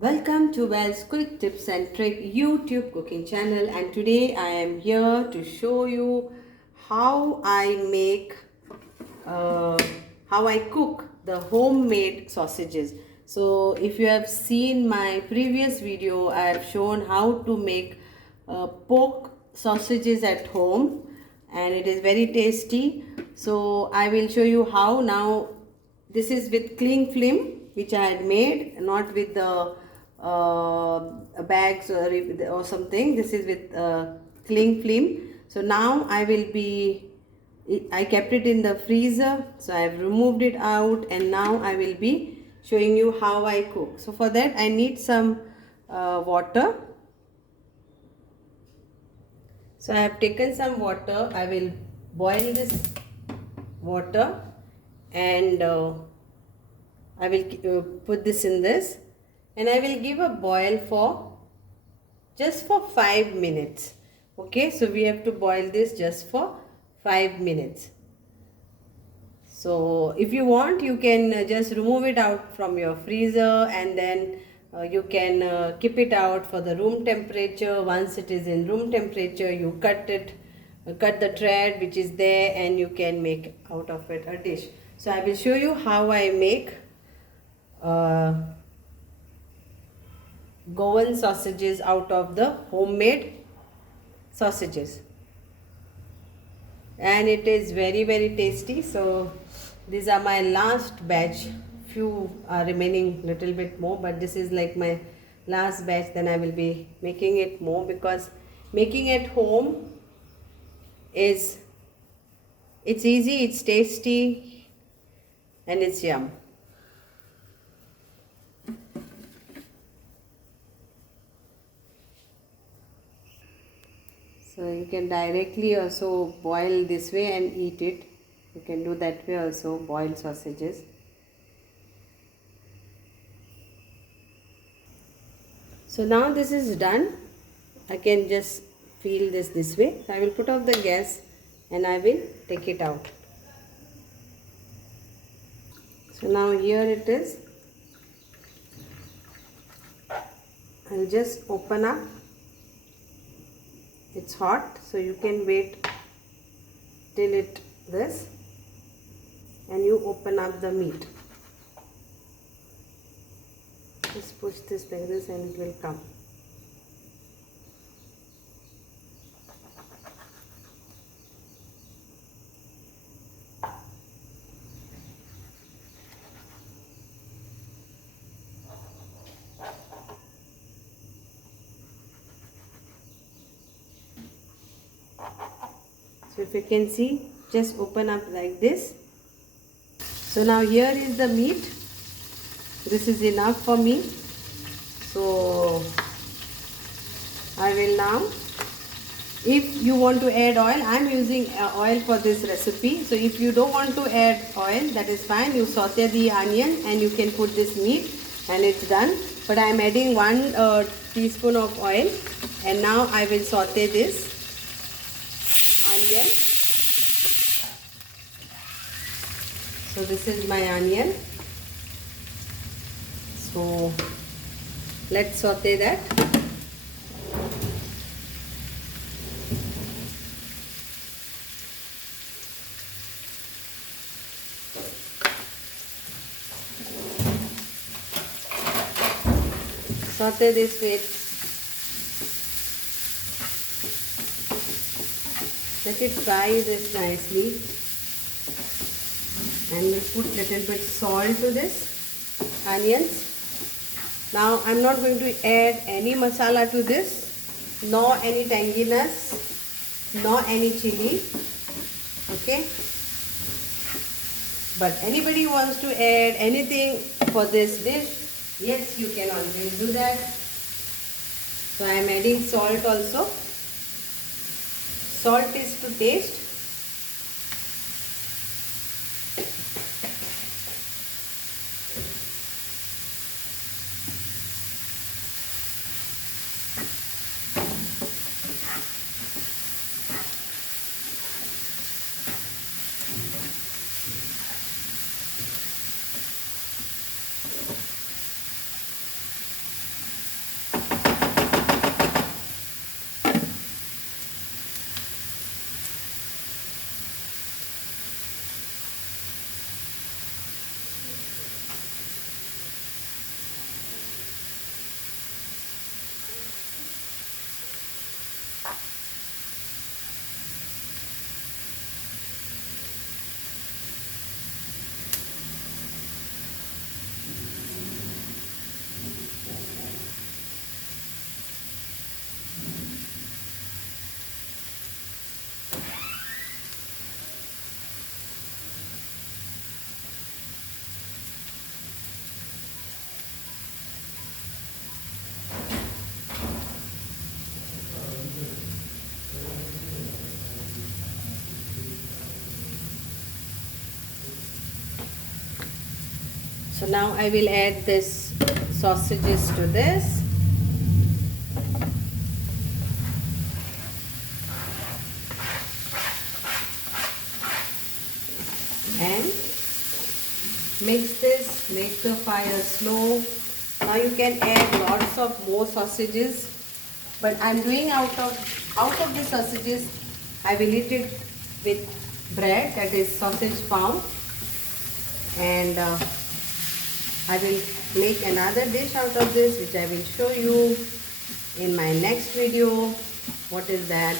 Welcome to Wells Quick Tips and Trick YouTube cooking channel, and today I am here to show you how I make how I cook the homemade sausages. So if you have seen my previous video, I have shown how to make pork sausages at home, and it is very tasty. So I will show you how now. This is with cling film which I had made, not with the bags or something. This is with cling film. So now I kept it in the freezer, so I have removed it out, and now I will be showing you how I cook. So for that I need some water. So I have taken some water. I will boil this water, and I will put this in this, and I will give a boil for just for 5 minutes. Okay, so we have to boil this just for 5 minutes. So if you want, you can just remove it out from your freezer, and then you can keep it out for the room temperature. Once it is in room temperature, you cut the thread which is there, and you can make out of it a dish. So I will show you how I make Goan sausages out of the homemade sausages, and it is very tasty. So these are my last batch. Few are remaining, little bit more, but this is like my last batch. Then I will be making it more, because making at home it's easy, it's tasty, and it's yum. So you can directly also boil this way and eat it. You can do that way also, boiled sausages. So now this is done. I can just feel this way. I will put off the gas and I will take it out. So now here it is. I'll just open up. It's hot, so you can wait till this, and you open up the meat. Just push this like this and it will come. So if you can see, just open up like this. So now here is the meat. This is enough for me. So I will now, if you want to add oil, I am using oil for this recipe. So if you don't want to add oil, that is fine. You saute the onion and you can put this meat, and it's done. But I am adding 1 teaspoon of oil, and now I will saute this onion. So this is my onion. So let's saute that. Saute this with, let it fry this nicely, and we'll put little bit salt to this onions. Now I'm not going to add any masala to this, nor any tanginess, nor any chili. Okay, but anybody wants to add anything for this dish, yes, you can always do that. So I am adding salt also. Salt is to taste. So now I will add this sausages to this. And mix this, make the fire slow. Now you can add lots of more sausages, but I'm doing out of the sausages, I will eat it with bread, that is sausage pav, and I will make another dish out of this, which I will show you in my next video. What is that?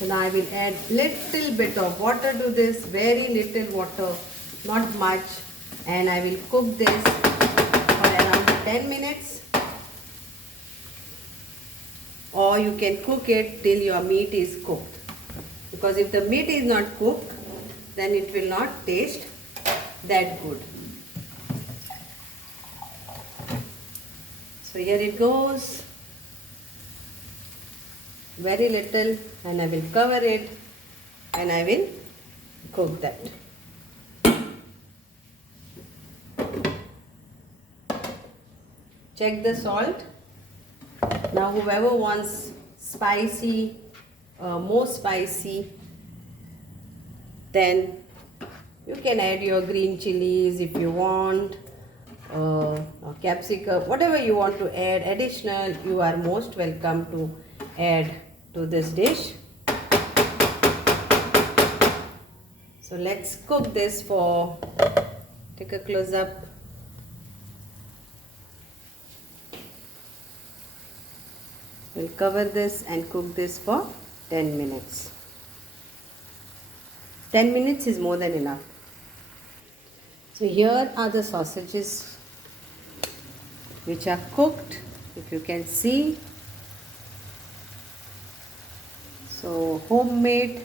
So now I will add little bit of water to this, very little water, not much, and I will cook this for around 10 minutes, or you can cook it till your meat is cooked, because if the meat is not cooked, then it will not taste that good. So here it goes. Very little, and I will cover it and I will cook that. Check the salt. Now whoever wants spicy, more spicy, then you can add your green chilies if you want, or capsicum, whatever you want to add additional, you are most welcome to add to this dish. So let's cook this for, take a close up. We'll cover this and cook this for 10 minutes. 10 minutes is more than enough. So here are the sausages which are cooked, if you can see. So homemade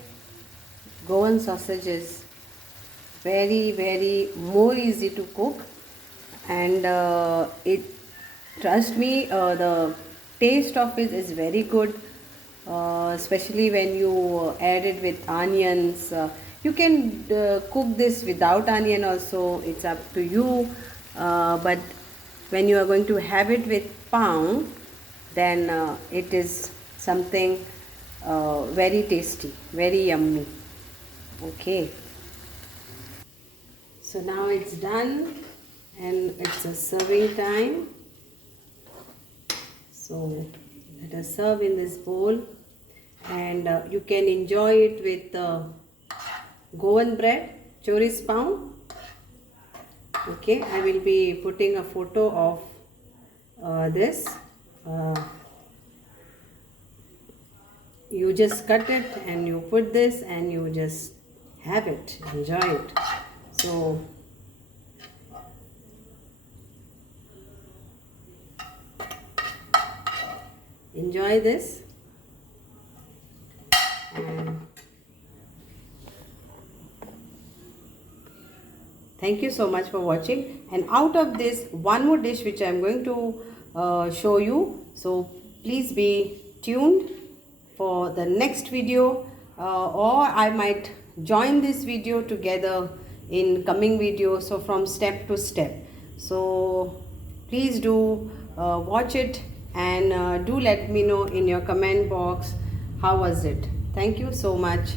Goan sausages, very more easy to cook, and trust me, the taste of it is very good, especially when you add it with onions. You can cook this without onion also, it's up to you, but when you are going to have it with pav, then it is something very tasty, very yummy. Okay, so now it's done and it's a serving time. So let us serve in this bowl, and you can enjoy it with Goan bread, Choris pav. Okay, I will be putting a photo of this. You just cut it and you put this and you just have it, enjoy it. So enjoy this, and thank you so much for watching. And out of this, one more dish which I am going to show you, so please be tuned for the next video, or I might join this video together in coming videos, so from step to step. So please do watch it, and do let me know in your comment box how was it. Thank you so much.